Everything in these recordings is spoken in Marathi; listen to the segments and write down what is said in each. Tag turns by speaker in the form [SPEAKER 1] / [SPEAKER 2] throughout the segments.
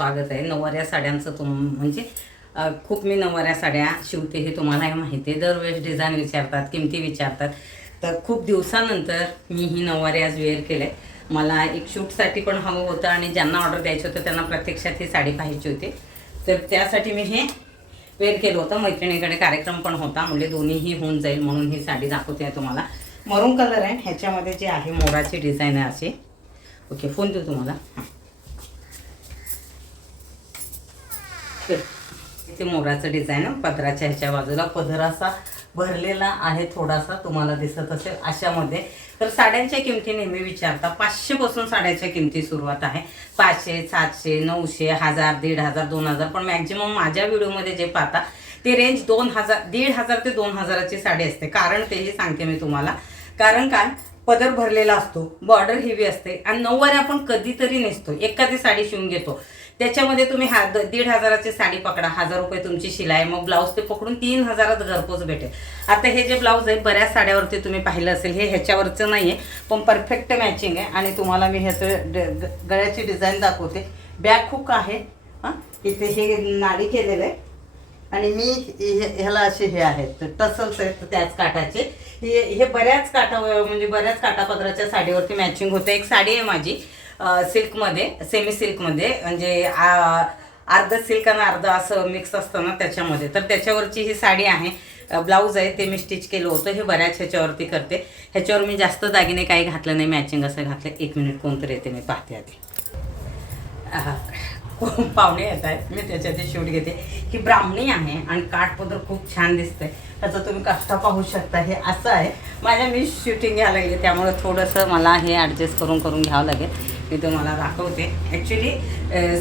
[SPEAKER 1] स्वागत आहे. नवऱ्या साड्यांचं तुम म्हणजे खूप मी नवऱ्या साड्या शिवते हे तुम्हालाही माहिती आहे. दरवेळेस डिझाईन विचारतात किमती विचारतात. तर खूप दिवसानंतर मी ही नऊवारी आज वेअर केलं आहे मला एक शूटसाठी पण हवं होतं आणि ज्यांना ऑर्डर द्यायचं होतं त्यांना प्रत्यक्षात ही साडी पाहिजे होती. तर त्यासाठी मी हे वेअर केलं होतं. मैत्रिणीकडे कार्यक्रम पण होता. म्हणजे दोन्हीही होऊन जाईल म्हणून ही साडी दाखवते आहे तुम्हाला. मरून कलर आहे. ह्याच्यामध्ये जे आहे मोराची डिझाईन आहे अशी. ओके फोन देऊ तुम्हाला. हां. इथे मोराचं डिझाईन पदराच्या ह्याच्या बाजूला पदर असा भरलेला आहे थोडासा तुम्हाला दिसत असेल अशामध्ये. तर साड्यांच्या किमती नेहमी विचारता. पाचशेपासून साड्याच्या किमती सुरुवात आहे. पाचशे सातशे नऊशे हजार दीड हजार दोन हजार. पण मॅक्झिमम माझ्या व्हिडिओमध्ये जे पाहता ते रेंज दोन हजार दीड हजार ते दोन हजाराची साडी असते. कारण तेही सांगते मी तुम्हाला. कारण काय? पदर भरलेला असतो बॉर्डर हेवी असते. आणि नऊवारी आपण कधीतरी नेसतो. एखादी साडी शिवून घेतो. त्याच्यामध्ये तुम्ही हा द- दीड हजाराची साडी पकडा हजार रुपये तुमची शिलाई मग ब्लाऊज ते पकडून तीन हजारात घरपोच भेटेल. आता हे जे ब्लाऊज आहे बऱ्याच साड्यावरती तुम्ही पाहिलं असेल हे ह्याच्यावरचं नाही आहे पण परफेक्ट मॅचिंग आहे. आणि तुम्हाला मी ह्याचं ड- ग- गळ्याची डिझाईन दाखवते. बॅक हुक आहे हां? इथे हे नाडी केलेलं आहे. आणि मी हे- ह्याला असे हे आहेत टसल्स आहेत त्याच काठाचे. हे हे बऱ्याच काठा म्हणजे बऱ्याच काठापदराच्या साडीवरती मॅचिंग होते. एक साडी आहे माझी सिल्कमध्ये सेमी सिल्कमध्ये म्हणजे अर्ध सिल्क आणि अर्ध असं मिक्स असतं ना त्याच्यामध्ये. तर त्याच्यावरची ही साडी आहे. ब्लाऊज आहे ते मी स्टिच केलं होतं. हे बऱ्याच ह्याच्यावरती करते. ह्याच्यावर मी जास्त दागिने काही घातलं नाही. मॅचिंग असं घातलं. एक मिनिट कोणतरी येते मी पाहते आधी. खूप पाहुणे येत आहेत. मी त्याच्यात शूट घेते. ही ब्राह्मणी आहे आणि काठपदर खूप छान दिसतंय. त्याचं तुम्ही कष्ट पाहू शकता? हे असं आहे. माझ्या मी शूटिंग घ्यायला लागली. त्यामुळे थोडंसं मला हे ॲडजस्ट करून करून घ्यावं लागेल. मी तुम्हाला दाखवते. ॲक्च्युली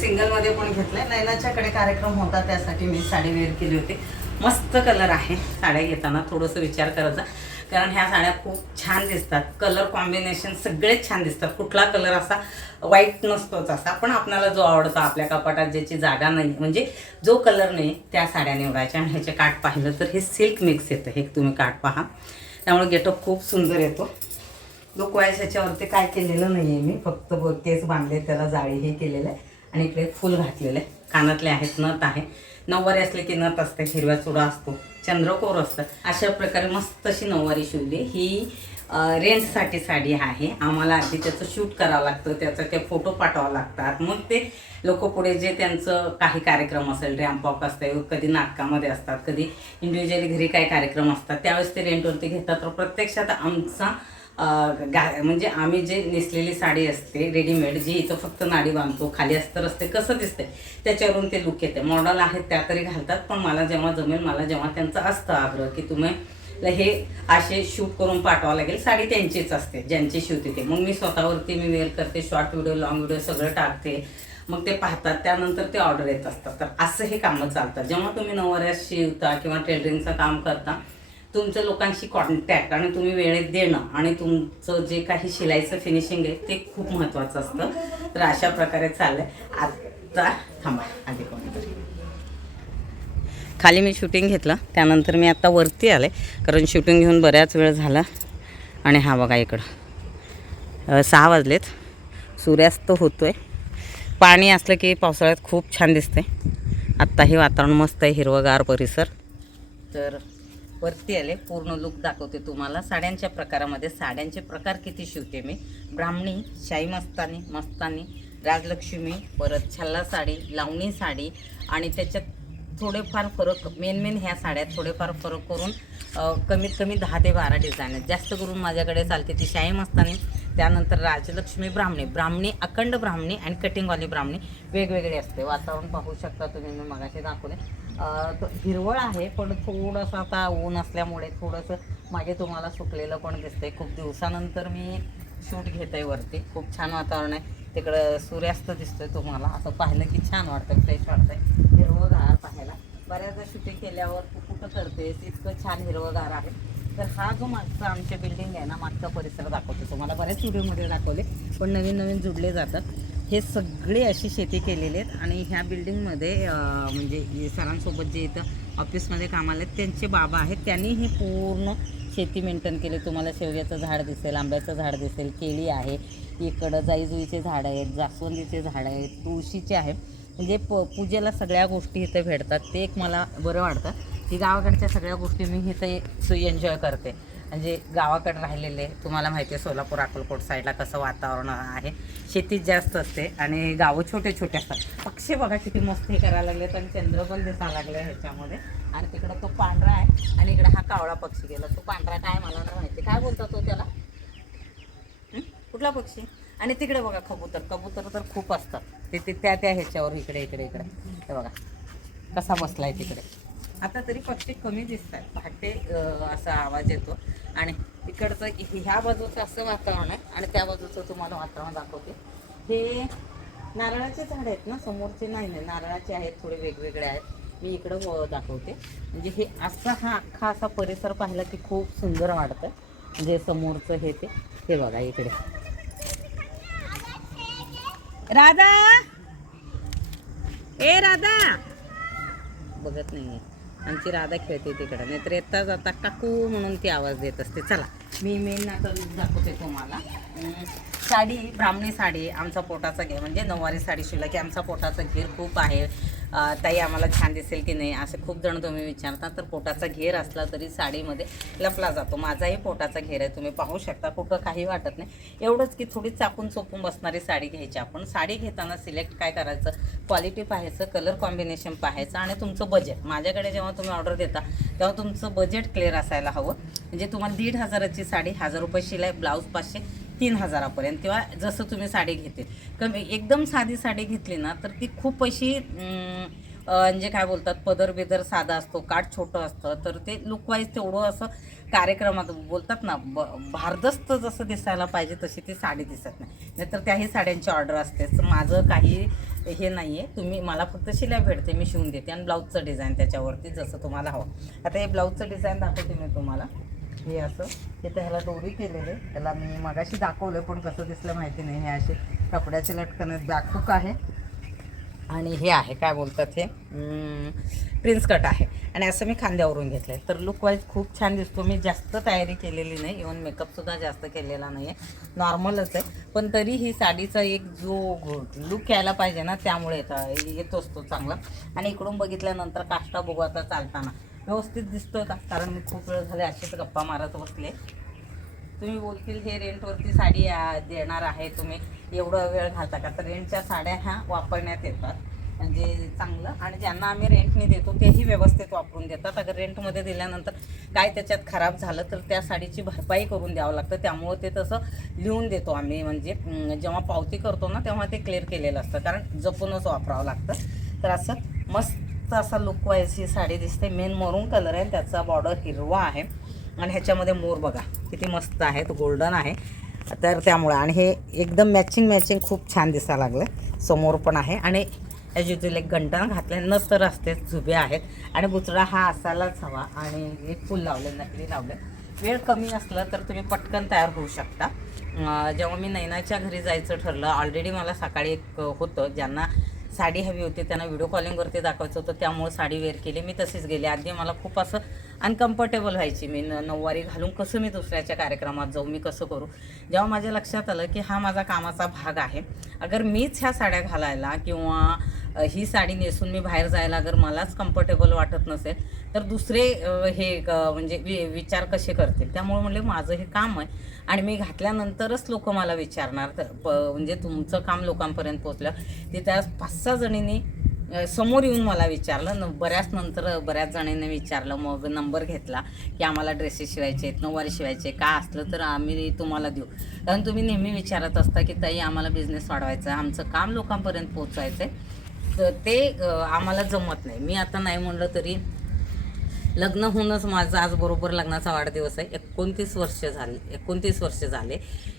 [SPEAKER 1] सिंगलमध्ये पण घेतलं आहे नैनाच्याकडे कार्यक्रम होता त्यासाठी मी साडी वेअर केली होती. मस्त कलर आहे. साड्या घेताना थोडंसं विचार करायचा. कारण ह्या साड्या खूप छान दिसतात. कलर कॉम्बिनेशन सगळेच छान दिसतात. कुठला कलर असा वाईट नसतोच असा. पण आपल्याला जो आवडतो आपल्या कपाटात ज्याची जागा नाही म्हणजे जो कलर नाही त्या साड्या निवडायच्या आणि ह्याचे काठ पाहिलं तर हे सिल्क मिक्स येतं. हे तुम्ही काठ पहा. त्यामुळे गेटअप खूप सुंदर येतो. लोक याच्यावरती काय केलेलं नाही आहे मी. फक्त ब- केस बांधले त्याला जाळी हे केलेलं आहे. आणि इकडे फुल घातलेलं आहे. कानातले आहेत नथ आहे. नऊवारी असले की नथ असते हिरव्या चुडा असतो चंद्रकोर असतं. अशा प्रकारे मस्त अशी नऊवारी शिवली. ही रेंजसाठी साडी आहे. आम्हाला आधी त्याचं शूट करावं लागतं त्याचं ते फोटो पाठवावं लागतात. मग ते लोक पुढे जे त्यांचं काही कार्यक्रम असेल रॅम्पॉक असते कधी नाटकामध्ये असतात कधी इंडिव्हिज्युअली घरी काही कार्यक्रम असतात त्यावेळेस ते रेंटवरती घेतात. तर प्रत्यक्षात आमचा गा म्हणजे आम्ही जे नेसलेली साडी असते रेडीमेड जी इथं फक्त नाडी बांधतो खाली अस्तर असते कसं दिसते त्याच्यावरून ते लुक येते. मॉडल आहेत त्या तरी घालतात पण मला जेव्हा जमेल मला जेव्हा त्यांचं असतं आग्रह की तुम्ही हे असे शूट करून पाठवावं लागेल. साडी त्यांचीच असते ज्यांची शिवते ते मग मी स्वतःवरती मी वेअर करते शॉर्ट व्हिडिओ लॉंग व्हिडिओ सगळं टाकते. मग ते पाहतात त्यानंतर ते ऑर्डर येत असतात. तर असं हे कामं चालतात. जेव्हा तुम्ही नवऱ्यात शिवता किंवा टेलरिंगचं काम करता तुमचं लोकांशी कॉन्टॅक्ट आणि तुम्ही वेळेत देणं आणि तुमचं जे काही शिलाईचं फिनिशिंग आहे ते खूप महत्त्वाचं असतं. तर अशा प्रकारे चाललंय. आता थांबा आधी कोणीतरी खाली मी शूटिंग घेतलं. त्यानंतर मी आता वरती आले. कारण शूटिंग घेऊन बऱ्याच वेळ झाला. आणि हा बघा इकडं. सहा वाजलेत. सूर्यास्त होतो आहे पाणी असलं की पावसाळ्यात खूप छान दिसते आत्ताही वातावरण मस्त आहे हिरवगार परिसर. तर वरती आले पूर्ण लुक दाखवते तुम्हाला. साड्यांच्या प्रकारामध्ये साड्यांचे प्रकार किती शिवते मी. ब्राह्मणी शाही मस्तानी मस्तानी राजलक्ष्मी परत छल्ला साडी लावणी साडी आणि त्याच्यात थोडेफार फरक मेन मेन ह्या साड्यात थोडेफार फरक करून कमीत कमी दहा ते बारा डिझाईन आहेत. जास्त करून माझ्याकडे चालते ती शाही मस्तानी त्यानंतर राजलक्ष्मी ब्राह्मणी. ब्राह्मणी अखंड ब्राह्मणी आणि कटिंगवाली ब्राह्मणी वेगवेगळी असते. वातावरण पाहू शकता तुम्ही मी मगाशी दाखवले. हिरवळ आहे पण थोडंसं आता ऊन असल्यामुळे थोडंसं मागे तुम्हाला सुकलेलं पण दिसतंय. खूप दिवसानंतर मी शूट घेत आहे वरती. खूप छान वातावरण आहे. तिकडं सूर्यास्त दिसतोय तुम्हाला. असं पाहिलं की छान वाटतं फ्रेश वाटतंय. हिरवंगार पाहायला. बऱ्याचदा शूटिंग केल्यावर तू कुठं करतेस? इतकं छान हिरवंगार आहे. तर हा जो मागचा आमच्या बिल्डिंग आहे ना मागचा परिसर दाखवतो तुम्हाला. बऱ्याच व्हिडिओमध्ये दाखवले पण नवीन नवीन जुडले जातात. हे सगळे अशी शेती केलेली आहेत आणि ह्या बिल्डिंगमध्ये म्हणजे सरांसोबत जे इथं ऑफिसमध्ये कामाला आहेत त्यांचे बाबा आहेत. त्यांनी हे पूर्ण शेती मेंटेन केली. तुम्हाला शेवग्याचं झाड दिसेल आंब्याचं झाड दिसेल केळी आहे. इकडं जाईजुईचे झाडं आहेत जास्वंदीचे झाडं आहेत तुळशीचे आहे. म्हणजे प पूजेला सगळ्या गोष्टी इथं भेटतात. ते एक मला बरं वाटतं की गावाकडच्या सगळ्या गोष्टी मी इथे एन्जॉय करते. म्हणजे गावाकडे राहिलेले तुम्हाला माहिती आहे सोलापूर अकोलकोट साईडला कसं वातावरण आहे. शेतीच जास्त असते आणि गावं छोटे छोटे असतात. पक्षी बघा किती मस्त हे करायला लागले आणि चंद्र पण दिसायला लागले ह्याच्यामध्ये. आणि तिकडं तो पांढरा आहे आणि इकडे हा कावळा पक्षी गेला. तो पांढरा काय मला नाही माहिती. काय बोलतात तो त्याला? कुठला पक्षी? आणि तिकडे बघा कबूतर. कबूतर तर खूप असतात. ते ते त्या त्या ह्याच्यावर इकडे इकडे इकडे. बघा. कसा बसलाय तिकडे. आता तरी पक्षी कमी दिसत आहेत पहाटे असा आवाज येतो. आणि इकडचं ह्या बाजूचं असं वातावरण आहे. आणि त्या बाजूचं तुम्हाला वातावरण दाखवते. हे नारळाचे झाड आहेत ना? समोरचे नाही नाही. नारळाचे आहेत थोडे वेगवेगळे आहेत. मी इकडं दाखवते. म्हणजे हे असा हा अख्खा असा परिसर पाहिला की खूप सुंदर वाटतं. म्हणजे समोरचं हे ते. हे बघा इकडे. राधा! ए राधा! बघत नाही आमची राधा खेळते तिकडं. नाहीतर येता जाता काकू म्हणून ती आवाज देत असते. चला मी मेन आता दाखवते तुम्हाला. साडी ब्राह्मणी साडी आमचा पोटाचा घे. म्हणजे नऊवारी साडी शिवला की आमचा पोटाचा घेर खूप आहे. ताई आम्हाला छान दिसेल की नाही? असे खूप जण तुम्ही विचारता तर पोटाचा घेर असला तरी साडीमध्ये लपला जातो. माझाही पोटाचा घेर आहे तुम्ही पाहू शकता कुठं काही वाटत नाही. एवढंच की थोडी चापून चोपून बसणारी साडी घ्यायची आपण. साडी घेताना सिलेक्ट काय करायचं? क्वालिटी पाहायचं कलर कॉम्बिनेशन पाहायचं आणि तुमचं बजेट. माझ्याकडे जेव्हा तुम्ही ऑर्डर देता तेव्हा तुमचं बजेट क्लिअर असायला हवं. म्हणजे तुम्हाला दीड हजाराची साडी हजार रुपये शिलाई ब्लाऊज पाचशे तीन हजारापर्यंत किंवा जसं तुम्ही साडी घेते. कमी एकदम साधी साडी घेतली ना तर ती खूप अशी म्हणजे काय बोलतात पदर बिदर साधा असतो काठ छोटं असतं तर ते लुकवाईज तेवढं असं कार्यक्रमात बोलतात ना ब भारदस्त जसं दिसायला पाहिजे तशी ती साडी दिसत नाही. नाहीतर त्याही साड्यांची ऑर्डर असते. तर माझं काही हे नाही आहे तुम्ही मला फक्त शिलाई भेटते मी शिवून देते. आणि ब्लाऊजचं डिझाईन त्याच्यावरती जसं तुम्हाला हवं. आता हे ब्लाऊजचं डिझाईन दाखवते मी तुम्हाला. हे असं. हे तर ह्याला दोरी केलेले. त्याला मी मगाशी दाखवलं पण कसं दिसलं माहिती नाही. हे असे कपड्याचे लटकन आहेत आहे. आणि हे आहे काय बोलतात हे? प्रिन्स कट आहे. आणि असं मी खांद्यावरून घेतलं आहे तर लुकवाईज खूप छान दिसतो. मी जास्त तयारी केलेली नाही. इवन मेकअपसुद्धा जास्त केलेला नाही आहे नॉर्मलच आहे. पण तरी ही साडीचा एक जो लुक यायला पाहिजे ना त्यामुळे येत येतोच असतो चांगला. आणि इकडून बघितल्यानंतर काष्टा बघू आता चालताना. व्यवस्थित दिसतो का कारण मी खूप वेळ झाले असेच गप्पा मारत बसले. तुम्ही बोलतील हे रेंटवरती साडी देणार आहे तुम्ही. एवढा वेळ घालता का? तर रेंटच्या साड्या ह्या वापरण्यात येतात. म्हणजे चांगलं. आणि ज्यांना आम्ही रेंटने देतो तेही व्यवस्थित वापरून देतात. अगर रेंटमध्ये दिल्यानंतर काय त्याच्यात खराब झालं तर त्या साडीची भरपाई करून द्यावं लागतं. त्यामुळं ते तसं लिहून देतो आम्ही. म्हणजे जेव्हा पावती करतो ना तेव्हा ते क्लिअर केलेलं असतं. कारण जपूनच वापरावं लागतं. तर असं मस्त असा लुक वाईज ही साडी दिसते. मेन मरून कलर आहे. त्याचा बॉर्डर हिरवा आहे. आणि ह्याच्यामध्ये मोर बघा. किती मस्त आहे तो गोल्डन आहे. तर त्यामुळं. आणि हे एकदम मॅचिंग मॅचिंग खूप छान दिसायला लागलं समोर पण आहे. आणि याच्यातील एक गंटण घातले तर असते झुबे आहेत. आणि गुचडा हा असायलाच हवा. आणि एक फुल लावले नकली लावले. वेळ कमी असला तर तुम्ही पटकन तयार होऊ शकता. जेव्हा मी नैनाच्या घरी जायचं ठरलं ऑलरेडी मला सकाळी एक होतं. ज्यांना साडी हवी होती त्यांना व्हिडिओ कॉलिंगवरती दाखवायचं होतं त्यामुळे साडी वेअर केली. मी तशीच गेले. आधी मला खूप असं अनकम्फर्टेबल व्हायची. मी न नऊवारी घालून कसं मी दुसऱ्याच्या कार्यक्रमात जाऊ मी कसं करू? जेव्हा माझ्या लक्षात आलं की हा माझा कामाचा भाग आहे अगर मीच ह्या साड्या घालायला किंवा ही साडी नेसून मी बाहेर जायला अगर मलाच कम्फर्टेबल वाटत नसेल तर दुसरे हे क- म्हणजे वि विचार कसे करतील? त्यामुळे म्हणजे माझं हे काम आहे. आणि मी घातल्यानंतरच लोक मला विचारणार तर प म्हणजे तुमचं काम लोकांपर्यंत पोचलं ते त्या पाच सहा जणींनी समोर येऊन मला विचारलं. न बऱ्याच नंतर बऱ्याच जणांनी विचारलं मग नंबर घेतला की आम्हाला ड्रेसेस शिवायचे आहेत नऊवारी शिवायचे का असलं तर आम्ही तुम्हाला देऊ. कारण तुम्ही नेहमी विचारत असता की ताई आम्हाला बिझनेस वाढवायचा आहे आमचं काम लोकांपर्यंत पोचायचं आहे तर ते आम्हाला जमत नाही. मी आता नाही म्हणलं तरी लग्न होऊनच माझा आज बरोबर लग्नाचा वाढदिवस आहे. एकोणतीस वर्ष झाले एकोणतीस वर्ष झाले.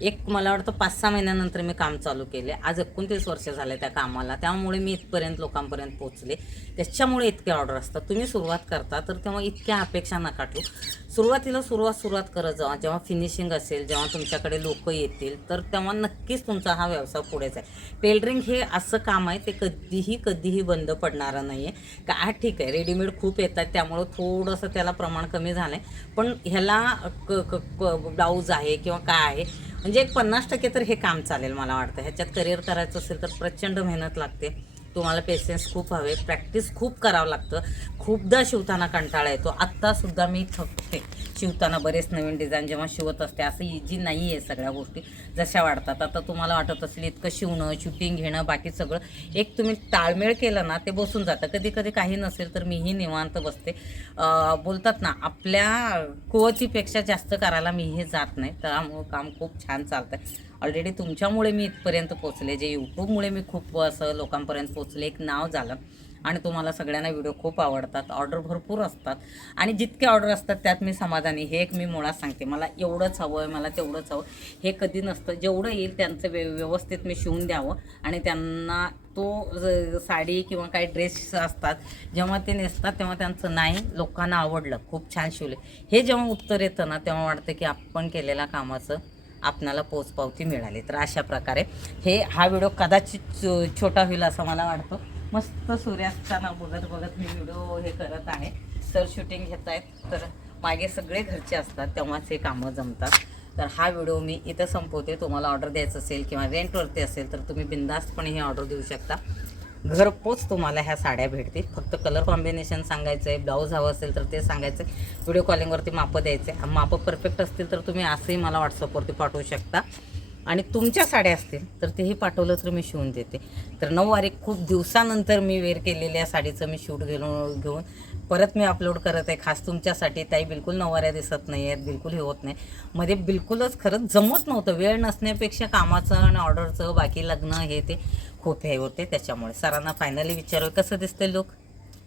[SPEAKER 1] एक मला वाटतं पाच सहा महिन्यानंतर मी काम चालू केले. आज एकोणतीस वर्ष झाले त्या कामाला. त्यामुळे मी इथपर्यंत लोकांपर्यंत पोहोचले. त्याच्यामुळे इतके ऑर्डर असतात. तुम्ही सुरुवात करता तर तेव्हा इतक्या अपेक्षा नका ठेवू. सुरुवातीला सुरुवात सुरुवात करत जावा जेव्हा फिनिशिंग असेल जेव्हा तुमच्याकडे लोक येतील तर तेव्हा नक्कीच तुमचा हा व्यवसाय पुढेच आहे. टेलरिंग हे असं काम आहे ते कधीही कधीही बंद पडणारं नाही आहे का ठीक आहे रेडीमेड खूप येतात त्यामुळं थोडंसं त्याला प्रमाण कमी झालं आहे पण ह्याला क क ब्लाऊज आहे किंवा काय आहे म्हणजे एक पन्नास टक्के तर हे काम चालेल मला वाटतं. ह्याच्यात करिअर करायचं असेल तर प्रचंड मेहनत लागते. तुम्हाला पेशन्स खूप हवे. प्रॅक्टिस खूप करावं लागतं. खूपदा शिवताना कंटाळा येतो. आत्तासुद्धा मी थकते. शिवताना बरेच नवीन डिझाईन जेव्हा शिवत असते असं इजी नाही आहे सगळ्या गोष्टी. जशा वाटतात आता तुम्हाला वाटत असेल इतकं शिवणं शूटिंग घेणं बाकी सगळं. एक तुम्ही ताळमेळ केलं ना ते बसून जातं. कधी कधी काही नसेल तर मीही निवांत बसते. बोलतात ना आपल्या कुवतीपेक्षा जास्त करायला मीही जात नाही. त्यामुळं काम खूप छान चालतं आहे ऑलरेडी तुमच्यामुळे मी इथपर्यंत पोचले जे यूट्यूबमुळे मी खूप असं लोकांपर्यंत पोचले एक नाव झालं. आणि तुम्हाला सगळ्यांना व्हिडिओ खूप आवडतात ऑर्डर भरपूर असतात. आणि जितके ऑर्डर असतात त्यात मी समाधानी. हे एक मी मुळात सांगते. मला एवढंच हवं आहे मला तेवढंच हवं. हे कधी नसतं. जेवढं येईल त्यांचं व्य व्यवस्थित मी शिवून द्यावं. आणि त्यांना तो ज- साडी किंवा काही ड्रेस असतात जेव्हा ते नेसतात तेव्हा त्यांचं नाही लोकांना आवडलं. खूप छान शिवले. हे जेव्हा उत्तर येतं ना तेव्हा वाटतं की आपण केलेल्या कामाचं आपणाला पोचपावती मिळाली. तर अशा प्रकारे हे हा व्हिडिओ कदाचित चो छोटा होईल असं मला वाटतो. मस्त सूर्यास्ताना बघत बघत मी व्हिडिओ हे करत आहे. सर शूटिंग घेत आहेत तर मागे सगळे घरचे असतात तेव्हाच हे कामं जमतात. तर हा व्हिडिओ मी इथं संपवते. तुम्हाला ऑर्डर द्यायचं असेल किंवा रेंटवरती असेल तर तुम्ही बिंदास्तपणे हे ऑर्डर देऊ शकता. घरपोच तुम्हाला ह्या साड्या भेटतील फक्त कलर कॉम्बिनेशन सांगायचं आहे ब्लाऊज हवं असेल तर ते सांगायचं आहे व्हिडिओ कॉलिंगवरती मापं द्यायचं आहे मापं परफेक्ट असतील तर तुम्ही असंही मला व्हॉट्सअपवरती पाठवू शकता. आणि तुमच्या साड्या असतील तर तेही पाठवलं तर मी शिवून देते. तर नऊवारी खूप दिवसानंतर मी वेअर केलेल्या साडीचं मी शूट घेऊन घेऊन परत मी अपलोड करत आहे. खास तुमच्यासाठी ताई बिलकुल नऊवाऱ्या दिसत नाही आहेत बिलकुल हे होत नाही. मध्ये बिलकुलच खरंच जमत नव्हतं. वेळ नसण्यापेक्षा कामाचं आणि ऑर्डरचं बाकी लग्न हे ते खूप हे होते त्याच्यामुळे. सरांना फायनली विचारू कसं दिसतंय लोक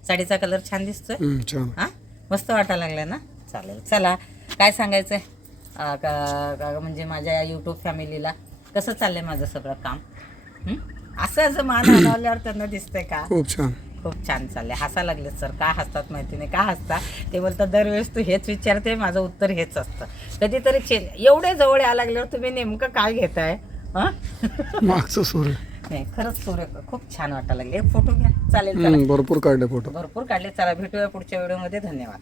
[SPEAKER 1] साडीचा कलर छान दिसतोय?
[SPEAKER 2] छान.
[SPEAKER 1] हां? मस्त वाटायला लागलं ना? चालेल. चला काय सांगायचं आहे का का- म्हणजे माझ्या यूट्यूब फॅमिलीला कसं चाललंय माझं सगळं काम? हं? असं असं मान हलवल्यावर त्यांना दिसतंय का?
[SPEAKER 2] खूप छान.
[SPEAKER 1] खूप छान चाललंय. हसा लागले सर का हसतात माहिती नाही का हसता? ते बोलतात दरवेळेस तू हेच विचारते माझं उत्तर हेच असतं. कधीतरी चेंज एवढे जवळ यायला लागल्यावर तुम्ही नेमकं काय घेताय? हं?
[SPEAKER 2] मागचं सूर्य
[SPEAKER 1] नाही खरंच सूर्य खूप छान वाटायला लागले. एक फोटो घ्या. चालेल चला.
[SPEAKER 2] हम्म, भरपूर काढले फोटो.
[SPEAKER 1] भरपूर काढले. चला भेटूया पुढच्या व्हिडिओमध्ये. धन्यवाद.